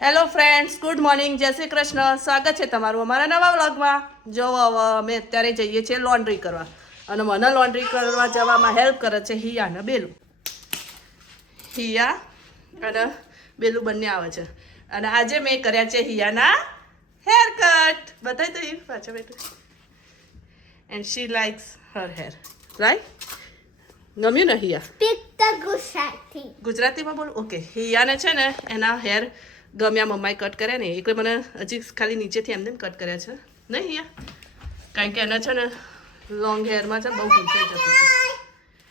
Hello friends, good morning, જય શ્રી કૃષ્ણ. સ્વાગત છે તમારું અમારા નવા વ્લોગમાં. જો હવે અમે અત્યારે જઈએ છીએ લોન્ડ્રી કરવા, અને મને લોન્ડ્રી કરવા જવામાં હેલ્પ કરે છે હિયા અને બેલું. હિયા અને બેલું બંને આવે છે, અને આજે મેં કર્યા છે હિયાના હેર કટ. બતાવી તો પાછા બેઠું. And she likes her hair, right? ગમ્યું ને હિયા? ગુજરાતીમાં બોલું? ઓકે. હિયાને છે ને એના હેર ગમ્યા, મમ્માએ કટ કર્યા ને એટલે મને હજી ખાલી નીચેથી એમને કટ કર્યા છે નહીં હિયા, કારણ કે એના છે ને લોંગ હેરમાં છે બહુ ઘૂંચાઈ જતું છે.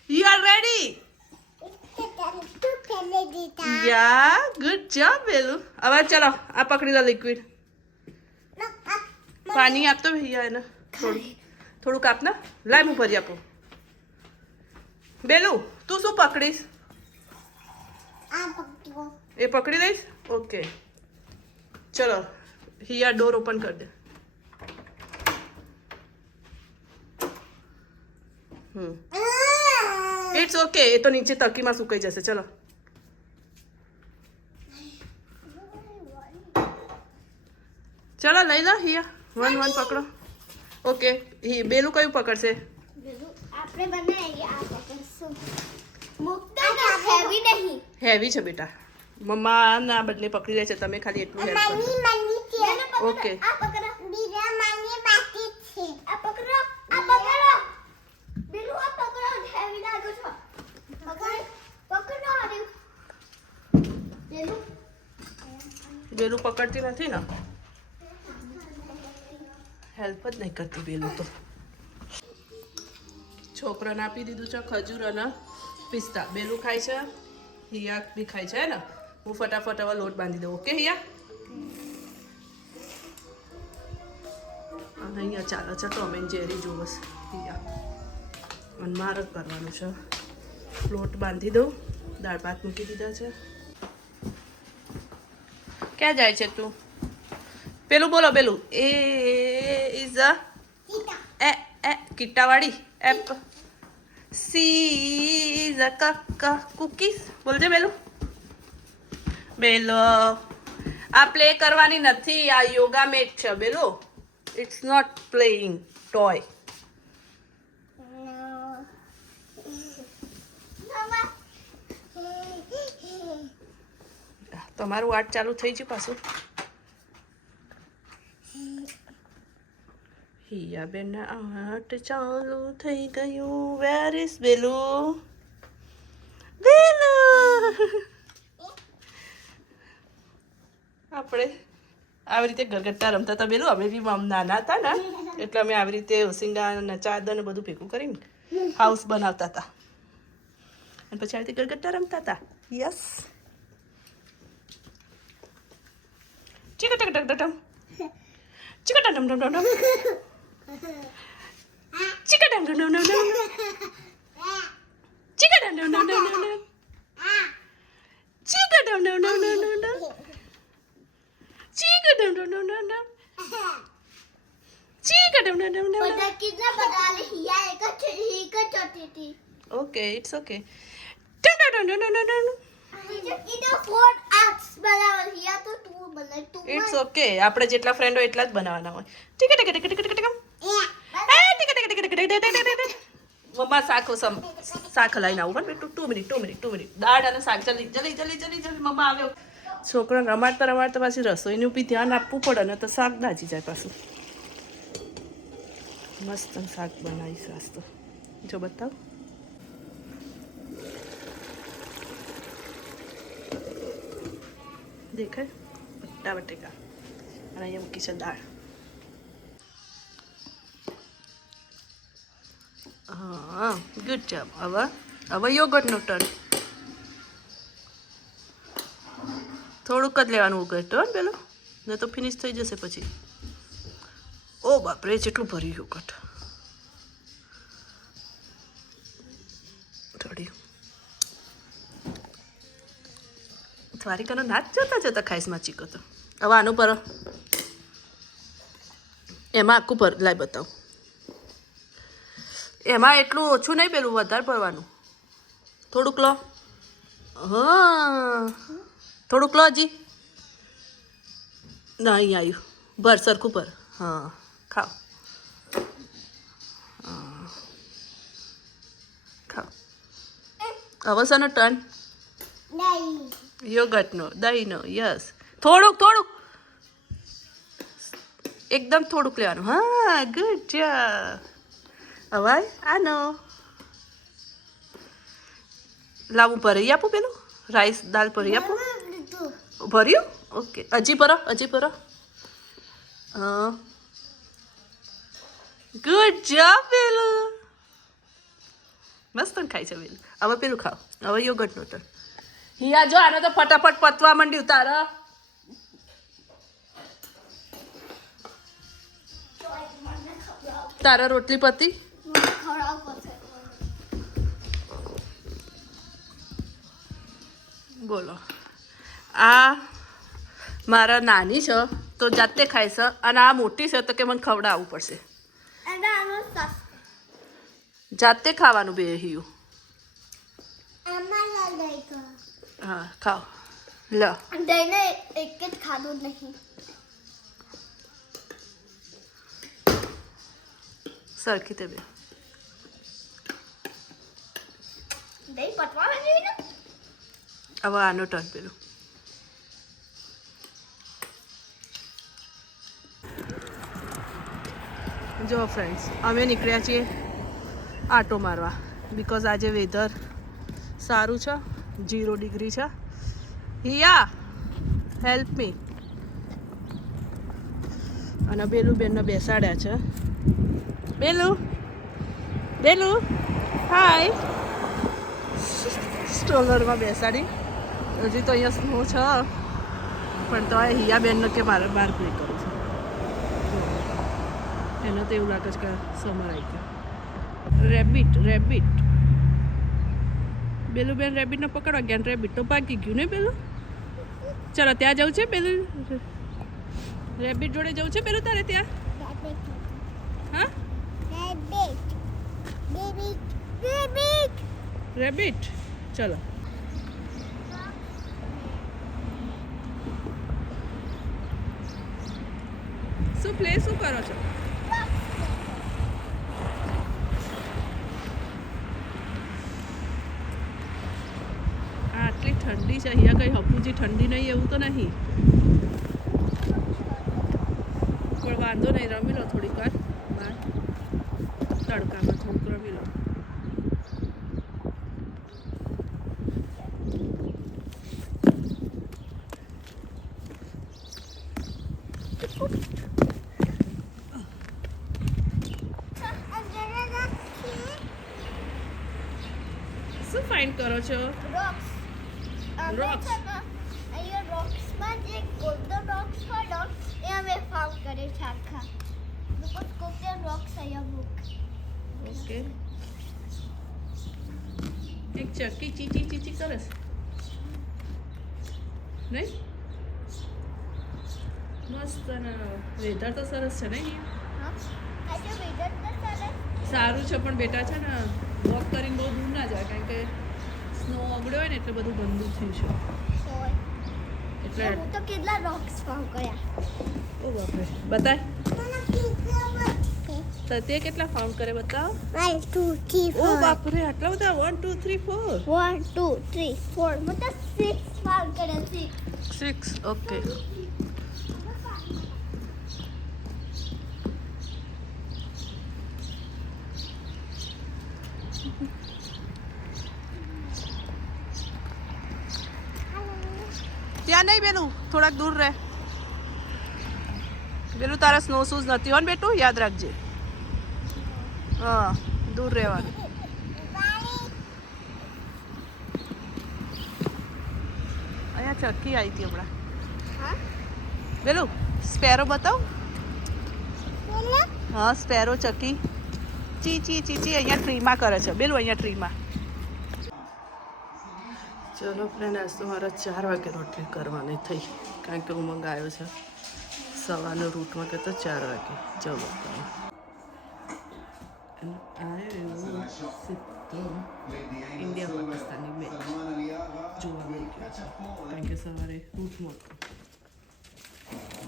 You are ready? Yeah, good job બેલું. હવે ચલો આ પકડી લો લિક્વિડ. પાણી આપતો હિયા એને થોડુંક આપ ને. લાય હું ભરી આપું. બેલું તું શું પકડીશ? એ પકડી લઈશ? ઓકે ચલો હિયા ડોર ઓપન કરી દે. ઇટ્સ ઓકે, એ તો નીચે તકીમાં સુકાઈ જશે. ચલો ચલો લઈ લો હિયા, વન પકડો. ઓકે બેલું કયું પકડશે? હેવી છે બેટા, મમ્મા ના બંને પકડી લે છે, તમે ખાલી એટલું હેલ્પ કરો. ઓકે બેલું પકડતી નથી ને, હેલ્પ જ નહીં કરતી બેલું તો. છોકરાને આપી દીધું છે ખજૂર અને પિસ્તા. બેલું ખાય છે, હિયા બી ખાય છે ને. હું ફટાફટ હવે લોટ બાંધી દઉં. ઓકે હિયા? અહીંયા ચાલે છે તો અમે જેરી જોવસ હિયા, અને મારે જ કરવાનું છે. લોટ બાંધી દઉં, દાળ ભાત મૂકી દીધા છે. ક્યાં જાય છે તું? પેલું બોલો પેલું. એ ઇઝ અ કિટ્ટાવાળી app. C is a cookies. બોલજે બેલું. બેલો આ પ્લે કરવાની નથી, આ યોગા મેટ છે બેલો. It's not playing toy. તમારું આર્ટ ચાલુ થઈ ગયું પાછું. હિયા બેન આર્ટ ચાલુ થઈ ગયું. Where is બેલું? બેલું આપણે આવી રીતે ગરગટ્ટા રમતા હતા બેલું. અમે બી નાના હતા ને એટલે અમે આવી રીતે ઓસિંગા અને ચાદર ને બધું ભેગું કરીને હાઉસ બનાવતા હતા, અને પછી આવી રીતે ગરગટ્ટા રમતા હતા. યસ. ચીકટકટકટમ ચીકટમ ડમ ડમ ચીકટમ ડમ ડમ ડમ ચીકટમ ડમ ડમ ડમ ચીકટમ ડમ ડમ ડમ ચીકટમ ડમ ડમ ડમ ચીકટમ ડમ ડમ ડમ. पता कितना बड़ा हिया एक छोटी थी. Okay it's okay. डम डम डम डम डम. इधर फोर एक्स बना हिया तो तू बना तू. ઇટ્સ ઓકે, આપણે જેટલા ફ્રેન્ડ હોય એટલા જ બનાવવાના હોય. Tick tick tick tick tick. એ ટીક ટીક ટીક ટીક. મમ્મા શાક લઈને આવું પણ બેટું. 2 મિનિટ. દાળ અને શાક જલ્દી મમ્મા આવ્યો. છોકરાને રમાડતા પાછી રસોઈનું બી ધ્યાન આપવું પડે ને, તો શાક દાજી જાય પાછું. મસ્ત શાક બનાવીશ આજ તો. જો બતાવ. દેખાય બટેકા, અને અહીંયા મૂકી છે દાળ. હા ગુડ જોબ. હવે યોગર્ટનો ટર્ન. થોડુંક જ લેવાનું યોગર્ટ હો પેલું, ને તો ફિનિશ થઈ જશે પછી. ઓ બાપરે, જેટલું ભર્યું યોગર્ટ. થોડી દ્વારિકાનો નાચ જોતા ખાઈશમાં ચીકો તો. હવે આનું પર એમાં આખું ભર લાય બતાવું. એમાં એટલું ઓછું નહીં, પેલું વધારે ભરવાનું. થોડુંક લો. હા થોડુંક લો હજી. ના અહીં આવ્યું ભર સરખું ભર હા ખાઓ ખાઓ હવે શાનો ટર્ન નહીં યોગર્ટનો દહીંનો યસ થોડુંક થોડુંક એકદમ થોડુંક લેવાનું હા ગુડ જોબ હવે આનો લાવું ભરી આપું પેલું રાઈસ દાલ ભરી આપું ભર્યું ઓકે હજી ભરો હા ગુડ જોબ પેલું મસ્ત ખાય છે પેલું હવે પેલું ખાઓ હવે યોગર્ટનો ટર્ન હિયા જો આનો તો ફટાફટ પતવા માંડ્યું તારા તારા રોટલી પતી બોલો આ મારા નાની છે તો જાતે ખાય છે અને આ મોટી છે તો કે મને ખવડાવવું પડશે જાતે ખાવાનું બે હિયું હા ખાઓ લો દઈને એક જ ખાધું નહીં સરખી તે બે દહીં પતવા માંડ્યું ને હવે આનો ટર્ન પેલું જો ફ્રેન્ડ્સ અમે નીકળ્યા છીએ આટો મારવા બિકોઝ આજે વેધર સારું છે 0 ડિગ્રી છે હિયા હેલ્પ મી અને બેલું બેનને બેસાડ્યા છે બેલું હાય સ્ટ્રોલરમાં બેસાડી હજી તો અહીંયા સ્નો છે પણ તો હિયા બેનને કે મારે બહાર પ્લે કરું છું એને તો એવું લાગે છે કે સમર આવી ગયો રેબિટ બેલું બેન રેબિટને પકડવા ગયા રેબિટ તો ભાગી ગયું ને પેલું ચાલો ત્યાં જવું છે પેલું રેબિટ જોડે જવું છે પેલું તારે ત્યાં હા રેબિટ ચલો શું કરો છો આટલી ઠંડી છે અહીંયા કઈ હપુજી ઠંડી નહીં એવું તો નહીં પણ વાંધો નહીં રમી લો થોડીક વાર બહાર તડકામાં થોડુંક રમી લો શું ફાઇન કરો છો Rocks. Rocks. અહીંયા રોક્સમાં જે ગોલ્ડન રોક્સ હોય ને એ અમે ફાઉન્ડ કરે છે આખા બિકોઝ ગોલ્ડન રોક્સ અહીંયા બુક ઓકે એક ચક્કી ચીચી ચીચી કરે છે નહીં મસ્ત અને વેધર તો સરસ છે નહીં હા આજે વેધર તો સરસ સારું છે પણ બેટા છે ને વોક કરીને બહુ દૂર ના જાય કારણ કે સ્નો ઓગળ્યો હોય ને એટલે બધું ગંદુ થયું છે સોય એટલે હું તો કેટલા રોક્સ ફાઉન્ડ કર્યા ઓ બાપરે બતાય તો તે કેટલા ફાઉન્ડ કરે બતાવ 1 2 3 ઓ બાપરે આટલા બધા 1 2 3 4 1 2 3 4 મતલબ 6 ફાઉન્ડ કર્યા 6 ઓકે ત્યાં નહીં બેનું થોડાક દૂર રહે બેનું તારા સ્નો શૂઝ નથી હોય ને બેટું યાદ રાખજે હા દૂર રહેવાનું અહીંયા ચક્કી આવી હતી હમણાં હા બેલું સ્પેરો બતાવ હા સ્પેરો ચક્કી ચી ચી ચી ચી અહીંયા ટ્રીમાં કરે છે બેલું અહીંયા ટ્રીમાં ચલો ફ્રેન્ડ આજ તો મારા 4 વાગે રોટલી કરવાની થઈ કારણ કે ઉમંગ આવ્યો છે સવારનો રૂટમાં કહેતો 4 વાગે જવો ઇન્ડિયા પાકિસ્તાનની મેચ જોવા મળી ગયો છે કારણ કે સવારે રૂટમાં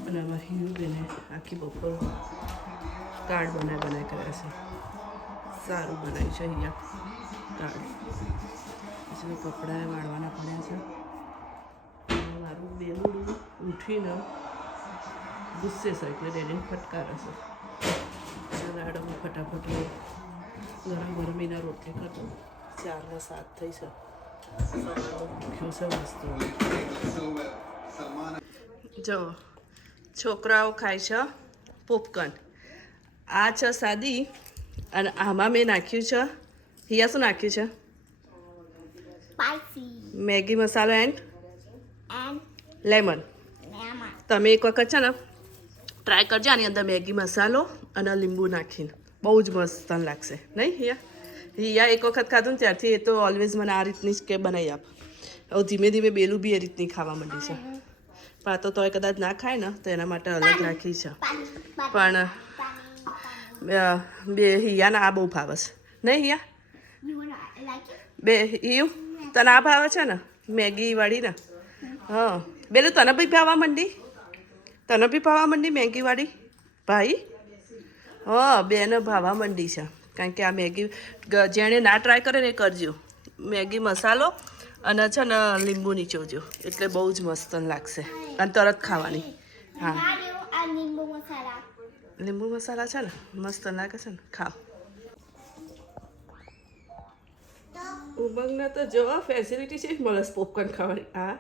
અને આમાં હિયુબેને આખી બપોર કાર્ડ બનાવી કર્યા છે. સારું બનાવ્યું છે અહીંયા કાર્ડ. પછી કપડાં વાળવાના પડ્યા છે. મારું બેલું ઉઠીને ગુસ્સે છે એટલે ડેડીને ફટકારે છે. રાડો ફટાફટ ગરમ ગરમીના રોટલી કરતો 4:07 થઈ છે. ભૂખ્યો છે મસ્ત. જો છોકરાઓ ખાય છે પોપકોર્ન. આ છે સાદી અને આમાં મેં નાખ્યું છે હિયા શું નાખ્યું છે? સ્પાઈસી મેગી મસાલો એન્ડ એન્ડ લેમન. લેમન. તમે એક વખત છે ને ટ્રાય કરજો આની અંદર મેગી મસાલો અને લીંબુ નાખીને. બહુ જ મસ્ત લાગશે નહીં હિયા? હિયા એક વખત ખાધું ને ત્યારથી એ તો ઓલવેઝ મને આ રીતની જ કે બનાવી આપ. હવે ધીમે ધીમે બેલું બી એ રીતની ખાવા માંડી છે. પણ આ તો તોય કદાચ ના ખાય ને તો એના માટે અલગ રાખી છે. પણ બે હિયાને આ બહુ ભાવે છે નહીં હિયા? બે હિયું તને આ ભાવે છે ને મેગી વાળી ને? હા બેલું તને બી ભાવવા માંડી? તને બી ભાવવા માંડી મેગી વાળી ભાઈ? હા બેને ભાવવા માંડી છે. કારણ કે આ મેગી જેણે ના ટ્રાય કરે ને એ કરજો. મેગી મસાલો અને છે ને લીંબુ નીચોજો એટલે બહુ જ મસ્ત લાગશે અને તરત ખાવાની. હા આ લીંબુ મસાલા. લીંબુ મસાલા છે ને મસ્ત લાગે છે ને ખાઓ. ઉમંગને તો જો ફેસિલિટી છે મળે પોપકોર્ન ખાવાની. હા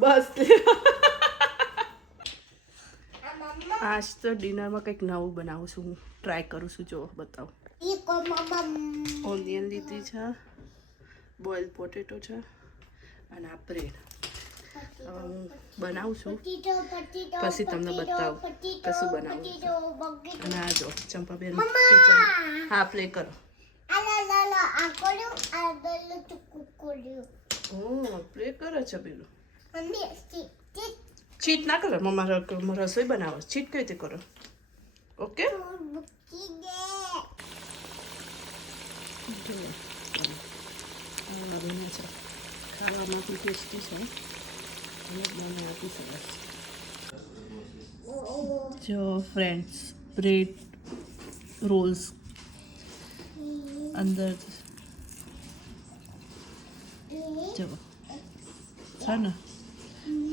બસ આજ તો ડિનરમાં કંઈક નવું બનાવું છું હું. ટ્રાય કરું છું. જો બતાવું. ઓનિયન લીધી છે, બોઇલ પોટેટો છે અને આ બ્રેડ. હવે હું બનાવું છું પછી તમને બતાવું કે શું બનાવું છું. અને આ જો ચંપાબેન કિચન. હા પ્લે કરો. ઓ પ્લે કરે છે પેલું. ચીટ ના કરો મમ્મા રસોઈ બનાવો. ચીટ કઈ રીતે કરો? ઓકે ખાવામાં પણ ટેસ્ટી છે અને બનાવતી સરસ. જો ફ્રેન્ડ્સ બ્રેડ રોલ્સ અંદર જો છે ને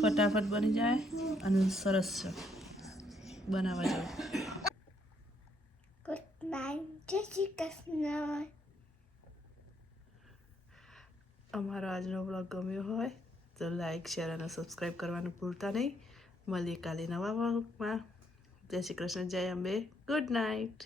ફટાફટ બની જાય અને સરસ છે. બનાવવા જાવ. Good night. જય શ્રી કૃષ્ણ. અમારો આજનો બ્લોગ ગમ્યો હોય તો લાઈક શેર અને સબસ્ક્રાઈબ કરવાનું ભૂલતા નહીં. મળીએ કાલે નવા બ્લોગમાં. જય શ્રી કૃષ્ણ. જય અંબે. Good night.